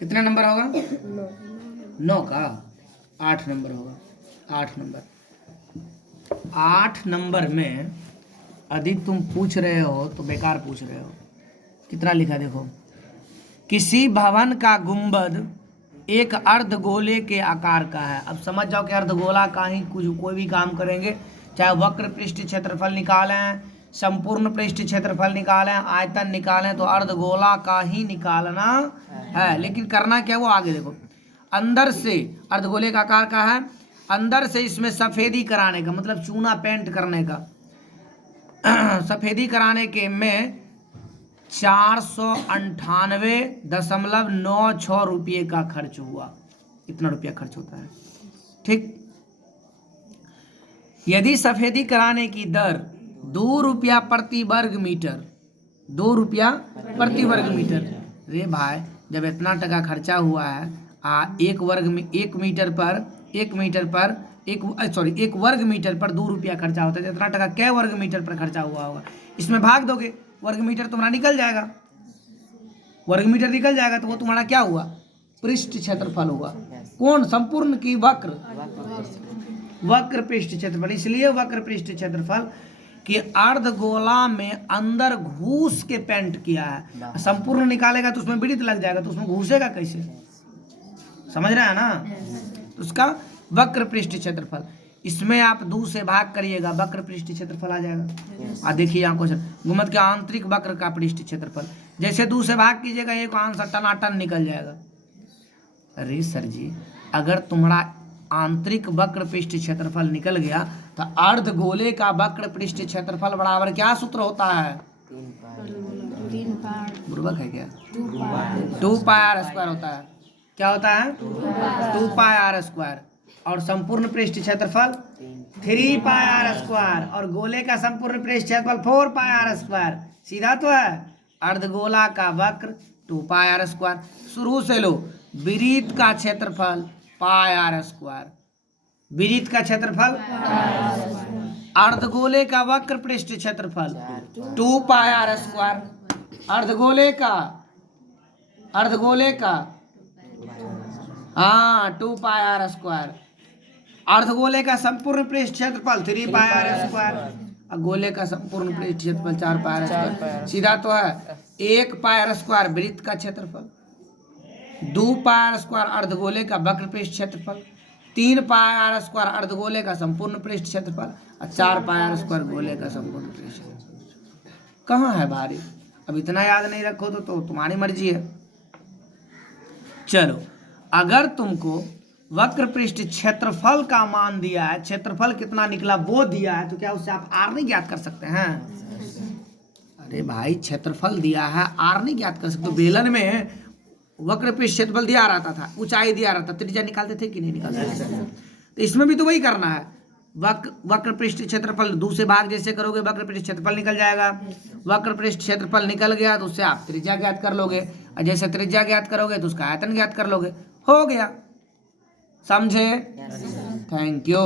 कितना नंबर होगा? 9 का 8 नंबर होगा। 8 नंबर, 8 नंबर में यदि तुम पूछ रहे हो तो बेकार पूछ रहे हो। कितना लिखा देखो, किसी भवन का गुंबद एक अर्धगोले के आकार का है। अब समझ जाओ कि अर्धगोला का ही कुछ कोई भी काम करेंगे, चाहे वक्र पृष्ठ क्षेत्रफल निकालें, संपूर्ण पृष्ठ क्षेत्रफल निकालें, आयतन निकालें, तो अर्धगोला का ही निकालना है। लेकिन करना क्या वो आगे देखो। अंदर से अर्धगोले का आकार का है, अंदर से इसमें सफेदी कराने का मतलब चूना पेंट करने का सफेदी कराने के में 498.96 रुपये का खर्च हुआ। इतना रुपया खर्च होता है। ठीक, यदि सफेदी कराने की दर 2 रुपया प्रति वर्ग मीटर, 2 रुपया प्रति वर्ग मीटर, रे भाई जब इतना टका खर्चा हुआ है, एक वर्ग मीटर पर 2 रुपया खर्चा होता है, इतना टका कै वर्ग मीटर पर खर्चा हुआ होगा। इसमें भाग दोगे, वर्ग मीटर तुम्हारा निकल जाएगा, वर्ग मीटर निकल जाएगा, तो वो तुम्हारा क्या हुआ? पृष्ठ क्षेत्रफल हुआ। कौन? संपूर्ण की वक्र पृष्ठ क्षेत्रफल। इसलिए वक्र पृष्ठ क्षेत्रफल कि अर्धगोला में अंदर घूस के पेंट किया है। संपूर्ण निकालेगा तो उसमें वृत्त लग जाएगा, तो उसमें घुसेगा कैसे? समझ रहे हैं ना? तो उसका वक्र पृष्ठ क्षेत्रफल। इसमें आप 2 से भाग करिएगा, वक्र पृष्ठ क्षेत्रफल आ जाएगा। और देखिए यहाँ क्वेश्चन, गुंबद के आंतरिक वक्र का पृष्ठ क्षेत्रफल, जैसे 2 से भाग कीजिएगा, एक आंसर टनाटन निकल जाएगा। अरे सर जी, अगर तुम्हारा आंतरिक वक्र पृष्ठ क्षेत्रफल निकल गया तो अर्धगोले का वक्र पृष्ठ क्षेत्रफल बराबर क्या सूत्र होता है? 3 पाई, बुर्बक है क्या? 2 पाई आर स्क्वायर होता है। क्या होता है? 2 पाई आर स्क्वायर। और संपूर्ण पृष्ठ क्षेत्रफल 3 पाई आर स्क्वायर, और गोले का संपूर्ण पृष्ठ क्षेत्रफल 4 पाई आर स्क्वायर। सीधा तो है। अर्धगोला का वक्र 2 पाई आर स्क्वायर। शुरू से लो, वृत्त का क्षेत्रफल पाई आर स्क्वायर, वृत्त का क्षेत्रफल, अर्धगोले का वक्र पृष्ठ क्षेत्रफल 2 पाई आर स्क्वायर, अर्धगोले का हाँ 2 पाई आर स्क्वायर, अर्धगोले का संपूर्ण पृष्ठ क्षेत्रफल 3 पाई आर स्क्वायर, और गोले का संपूर्ण पृष्ठ क्षेत्रफल 4 पाई आर स्क्वायर। सीधा तो है। 1 पाई आर स्क्वायर वृत्त का क्षेत्रफल, 2 पाई आर स्क्वायर अर्धगोले का वक्र पृष्ठ क्षेत्रफल, 3 पाई आर स्क्वायर अर्धगोले का संपूर्ण पृष्ठ क्षेत्रफल, और 4 पाई आर स्क्वायर गोले का संपूर्ण पृष्ठ क्षेत्रफल। कहाँ है भारी? अब इतना याद नहीं रखो तो तुम्हारी मर्जी है। चलो, अगर तुमको वक्र पृष्ठ क्षेत्रफल का मान दिया है, क्षेत्रफल कितना निकला वो दिया है, तो क्या उससे आप आर नहीं ज्ञात कर सकते हैं? अरे भाई, क्षेत्रफल दिया है, आर नहीं ज्ञात कर सकते। तो बेलन में वक्र पृष्ठ क्षेत्रफल दिया रहता था, ऊंचाई दिया रहता, त्रिज्या निकालते थे कि नहीं निकालते थे? तो इसमें भी तो वही करना है। वक्र पृष्ठ क्षेत्रफल 2 से भाग जैसे करोगे, वक्र पृष्ठ क्षेत्रफल निकल जाएगा। वक्र पृष्ठ क्षेत्रफल निकल गया तो उससे आप त्रिज्या ज्ञात कर लोगे, और जैसे त्रिज्या ज्ञात करोगे तो उसका आयतन ज्ञात कर लोगे। हो गया, समझे? Thank you.